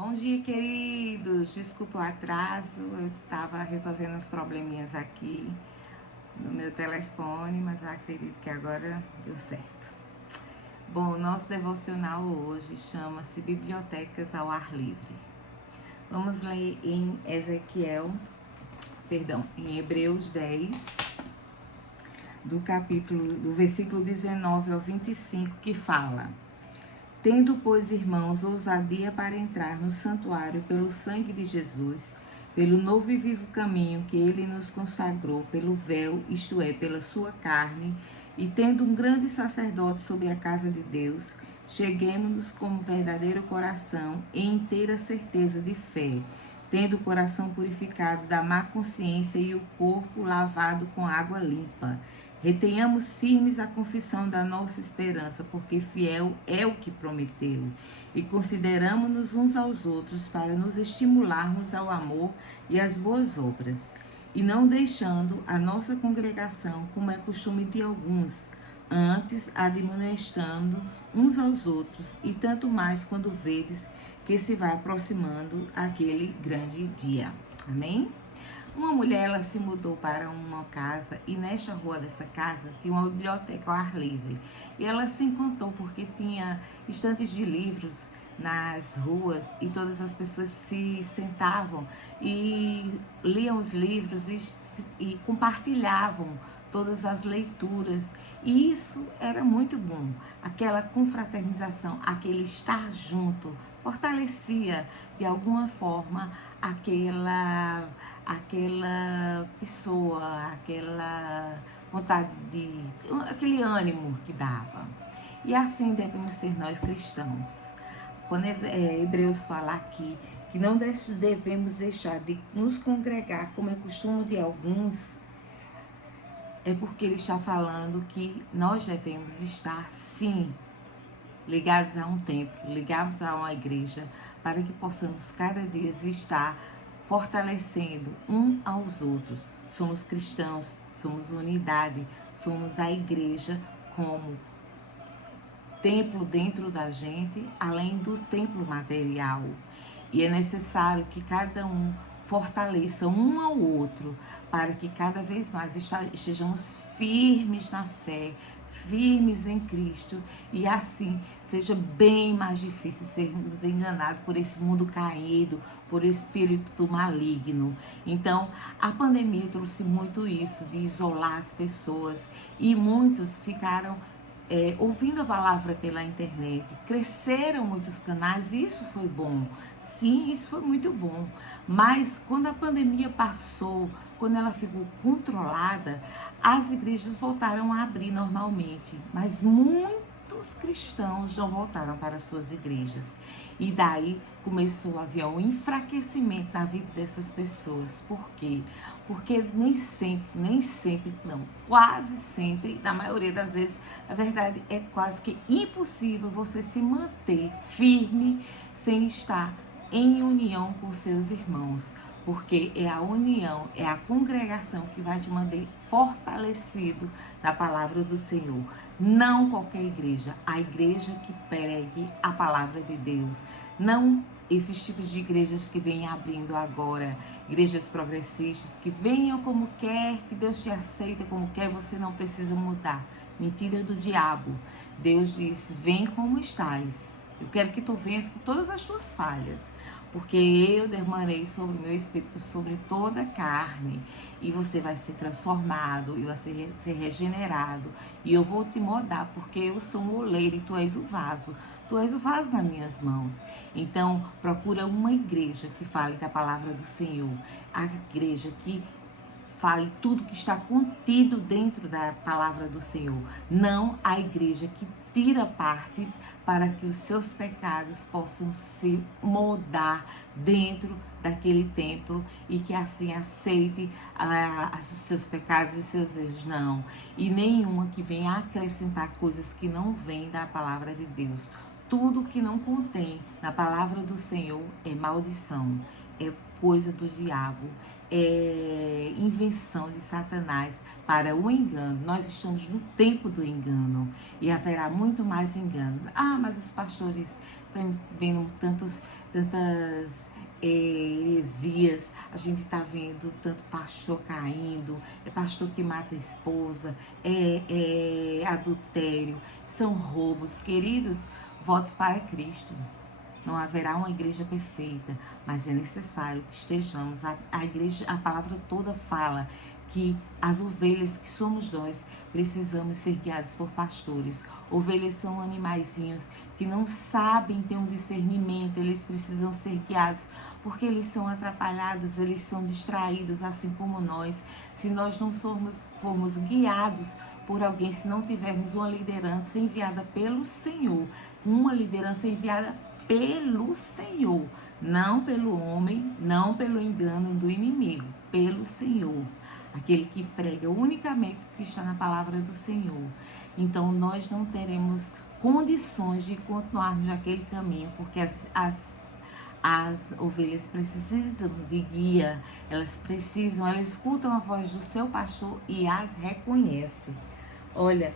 Bom dia, queridos. Desculpa o atraso, eu estava resolvendo uns probleminhas aqui no meu telefone, mas eu acredito que agora deu certo. Bom, o nosso devocional hoje chama-se Bibliotecas ao Ar Livre. Vamos ler em em Hebreus 10, do versículo 19 ao 25, que fala: Tendo, pois, irmãos, ousadia para entrar no santuário pelo sangue de Jesus, pelo novo e vivo caminho que ele nos consagrou, pelo véu, isto é, pela sua carne, e tendo um grande sacerdote sobre a casa de Deus, cheguemo-nos com verdadeiro coração e inteira certeza de fé, tendo o coração purificado da má consciência e o corpo lavado com água limpa. Retenhamos firmes a confissão da nossa esperança, porque fiel é o que prometeu. E consideramo-nos uns aos outros para nos estimularmos ao amor e às boas obras. E não deixando a nossa congregação, como é costume de alguns, antes admoestando uns aos outros, e tanto mais quando vedes que se vai aproximando aquele grande dia. Amém? Uma mulher, ela se mudou para uma casa e nesta rua dessa casa tinha uma biblioteca ao ar livre. E ela se encantou porque tinha estantes de livros nas ruas e todas as pessoas se sentavam e liam os livros e compartilhavam todas as leituras. E isso era muito bom. Aquela confraternização, aquele estar junto, fortalecia de alguma forma aquela pessoa, aquela vontade aquele ânimo que dava. E assim devemos ser nós cristãos. Quando Hebreus fala aqui que não devemos deixar de nos congregar, como é costume de alguns, é porque ele está falando que nós devemos estar, sim, ligados a um templo, ligados a uma igreja, para que possamos cada dia estar fortalecendo um aos outros. Somos cristãos, somos unidade, somos a igreja como templo dentro da gente, além do templo material. E é necessário que cada um fortaleça um ao outro, para que cada vez mais estejamos firmes na fé, firmes em Cristo, e assim seja bem mais difícil sermos enganados por esse mundo caído, por espírito do maligno. Então, a pandemia trouxe muito isso, de isolar as pessoas, e muitos ficaram ouvindo a palavra pela internet, cresceram muitos canais, e isso foi bom, sim, isso foi muito bom, mas quando a pandemia passou, quando ela ficou controlada, as igrejas voltaram a abrir normalmente, mas muitos cristãos não voltaram para as suas igrejas, e daí começou a haver um enfraquecimento na vida dessas pessoas. Por quê? Porque nem sempre não, quase sempre, na maioria das vezes, a verdade é quase que impossível você se manter firme sem estar em união com seus irmãos, porque é a união, é a congregação que vai te manter fortalecido na palavra do Senhor. Não qualquer igreja, a igreja que pregue a palavra de Deus. Não esses tipos de igrejas que vêm abrindo agora, igrejas progressistas, que venham como quer, que Deus te aceita como quer, você não precisa mudar. Mentira do diabo. Deus diz: vem como estás. Eu quero que tu venhas com todas as tuas falhas, porque eu derramarei sobre o meu espírito, sobre toda a carne, e você vai ser transformado, e vai ser regenerado, e eu vou te moldar, porque eu sou um oleiro e tu és o vaso nas minhas mãos. Então, procura uma igreja que fale da palavra do Senhor, a igreja que fale tudo que está contido dentro da palavra do Senhor, não a igreja que tira partes para que os seus pecados possam se moldar dentro daquele templo e que assim aceite os seus pecados e os seus erros. Não, e nenhuma que venha acrescentar coisas que não vêm da palavra de Deus. Tudo que não contém na palavra do Senhor é maldição, é coisa do diabo, é invenção de Satanás para o engano. Nós estamos no tempo do engano e haverá muito mais engano. Mas os pastores estão vendo tantas heresias, a gente está vendo tanto pastor caindo, é pastor que mata a esposa, é adultério, são roubos. Queridos, votos para Cristo. Não haverá uma igreja perfeita, mas é necessário que estejamos. A igreja, a palavra toda fala que as ovelhas que somos nós precisamos ser guiadas por pastores. Ovelhas são animaizinhos que não sabem ter um discernimento, eles precisam ser guiados porque eles são atrapalhados, eles são distraídos, assim como nós. Se nós não formos guiados por alguém, se não tivermos uma liderança enviada pelo Senhor, uma liderança enviada pelo Senhor, não pelo homem, não pelo engano do inimigo, pelo Senhor, aquele que prega unicamente o que está na palavra do Senhor. Então nós não teremos condições de continuarmos naquele caminho, porque as ovelhas precisam de guia, elas escutam a voz do seu pastor e as reconhecem. Olha,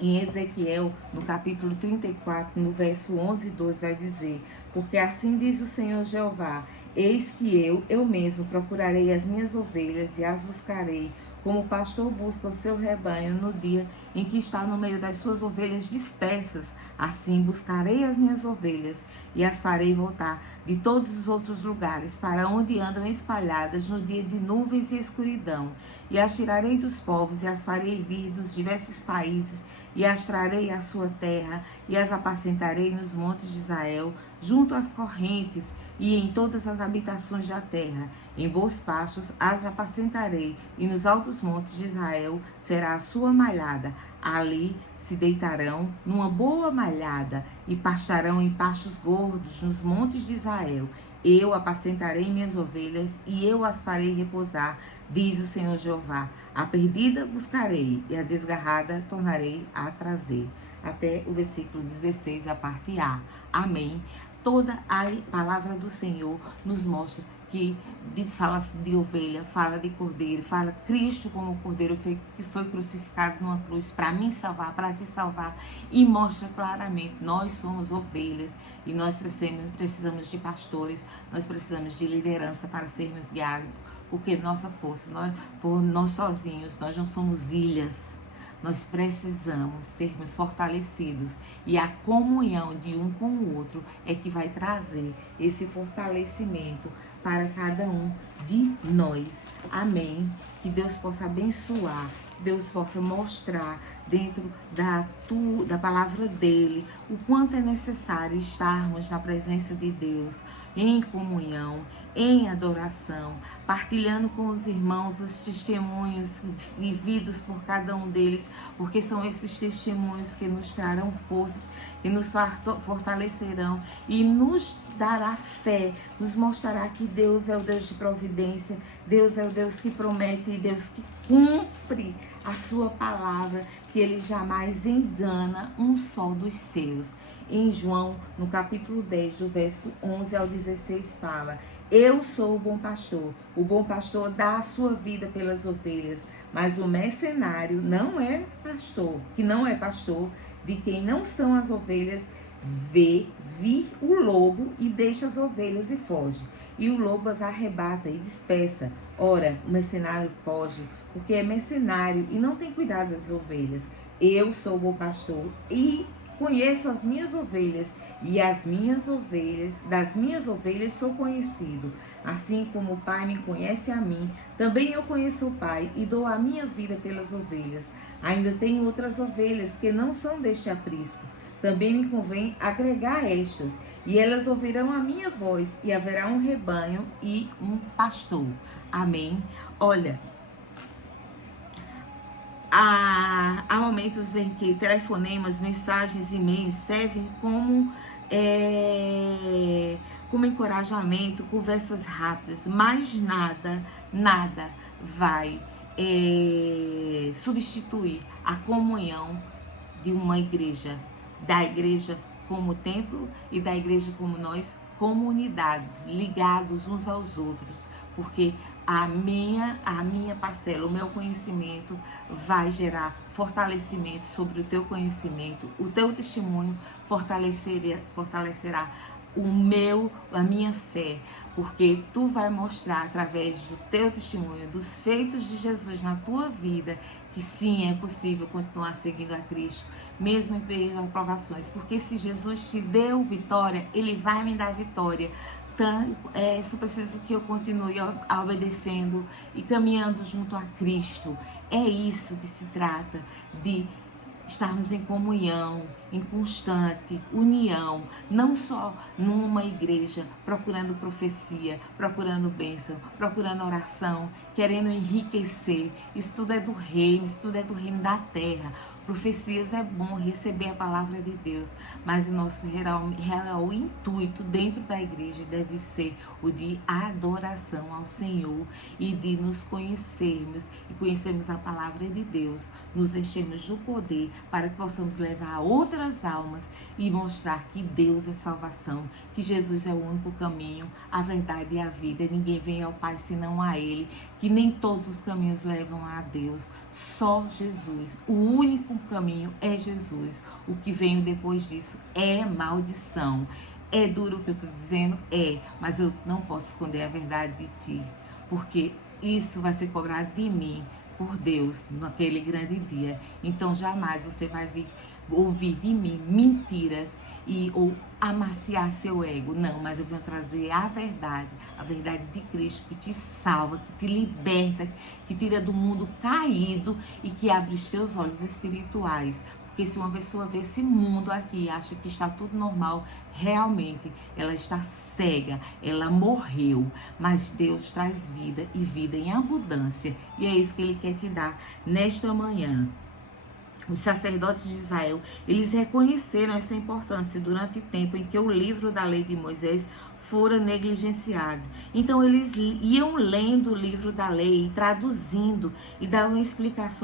em Ezequiel, no capítulo 34, no verso 11 e 12, vai dizer: porque assim diz o Senhor Jeová, eis que eu mesmo procurarei as minhas ovelhas e as buscarei, como o pastor busca o seu rebanho no dia em que está no meio das suas ovelhas dispersas. Assim buscarei as minhas ovelhas e as farei voltar de todos os outros lugares para onde andam espalhadas no dia de nuvens e escuridão. E as tirarei dos povos e as farei vir dos diversos países e as trarei à sua terra e as apacentarei nos montes de Israel, junto às correntes e em todas as habitações da terra. Em bons pastos as apacentarei e nos altos montes de Israel será a sua malhada. Ali se deitarão numa boa malhada e pastarão em pastos gordos nos montes de Israel. Eu apacentarei minhas ovelhas e eu as farei repousar, diz o Senhor Jeová. A perdida buscarei e a desgarrada tornarei a trazer. Até o versículo 16, a parte A. Amém. Toda a palavra do Senhor nos mostra que fala de ovelha, fala de cordeiro, fala Cristo como cordeiro que foi crucificado numa cruz para me salvar, para te salvar, e mostra claramente, nós somos ovelhas e nós precisamos de pastores, nós precisamos de liderança para sermos guiados, porque nossa força, por nós sozinhos, nós não somos ilhas. Nós precisamos sermos fortalecidos e a comunhão de um com o outro é que vai trazer esse fortalecimento para cada um de nós. Amém. Que Deus possa abençoar, Deus possa mostrar dentro da palavra dele o quanto é necessário estarmos na presença de Deus, em comunhão, em adoração, partilhando com os irmãos os testemunhos vividos por cada um deles, porque são esses testemunhos que nos trarão forças, que nos fortalecerão e nos dará fé, nos mostrará que Deus é o Deus de providência, Deus é o Deus que promete e Deus que cumpre a sua palavra, que ele jamais engana um só dos seus. Em João, no capítulo 10, do verso 11 ao 16, fala: eu sou o bom pastor dá a sua vida pelas ovelhas, mas o mercenário não é pastor, de quem não são as ovelhas, vê vir o lobo e deixa as ovelhas e foge. E o lobo as arrebata e dispersa. Ora, o mercenário foge, porque é mercenário e não tem cuidado das ovelhas. Eu sou o bom pastor e conheço as minhas ovelhas, e das minhas ovelhas sou conhecido. Assim como o Pai me conhece a mim, também eu conheço o Pai e dou a minha vida pelas ovelhas. Ainda tenho outras ovelhas que não são deste aprisco. Também me convém agregar estas, e elas ouvirão a minha voz, e haverá um rebanho e um pastor. Amém? Olha, há momentos em que telefonemas, mensagens, e-mails servem como encorajamento, conversas rápidas, mas nada vai substituir a comunhão de uma igreja, da igreja como templo e da igreja como nós, comunidades, ligados uns aos outros, porque a minha parcela, o meu conhecimento vai gerar fortalecimento sobre o teu conhecimento, o teu testemunho fortalecerá a minha fé, porque tu vai mostrar através do teu testemunho, dos feitos de Jesus na tua vida, que sim, é possível continuar seguindo a Cristo, mesmo em meio a provações, porque se Jesus te deu vitória, Ele vai me dar vitória. Então, só preciso que eu continue obedecendo e caminhando junto a Cristo. É isso que se trata, de estarmos em comunhão, em constante união, não só numa igreja, procurando profecia, procurando bênção, procurando oração, querendo enriquecer. Isso tudo é do reino, isso tudo é do reino da terra. Profecias é bom, receber a palavra de Deus, mas o nosso real intuito dentro da igreja deve ser o de adoração ao Senhor e de nos conhecermos e conhecermos a palavra de Deus, nos enchermos do poder para que possamos levar a outras almas e mostrar que Deus é salvação, que Jesus é o único caminho, a verdade e a vida. Ninguém vem ao Pai senão a Ele, que nem todos os caminhos levam a Deus, só Jesus. O único caminho é Jesus. O que vem depois disso é maldição. É duro o que eu estou dizendo? É, mas eu não posso esconder a verdade de ti, porque isso vai ser cobrado de mim por Deus naquele grande dia. Então jamais você vai ouvir de mim mentiras ou amaciar seu ego. Não, mas eu venho trazer a verdade de Cristo, que te salva, que te liberta, que tira do mundo caído e que abre os teus olhos espirituais. Porque se uma pessoa vê esse mundo aqui e acha que está tudo normal, realmente ela está cega, ela morreu. Mas Deus traz vida e vida em abundância. E é isso que Ele quer te dar nesta manhã. Os sacerdotes de Israel, eles reconheceram essa importância durante o tempo em que o livro da lei de Moisés fora negligenciado. Então eles iam lendo o livro da lei, traduzindo e davam explicações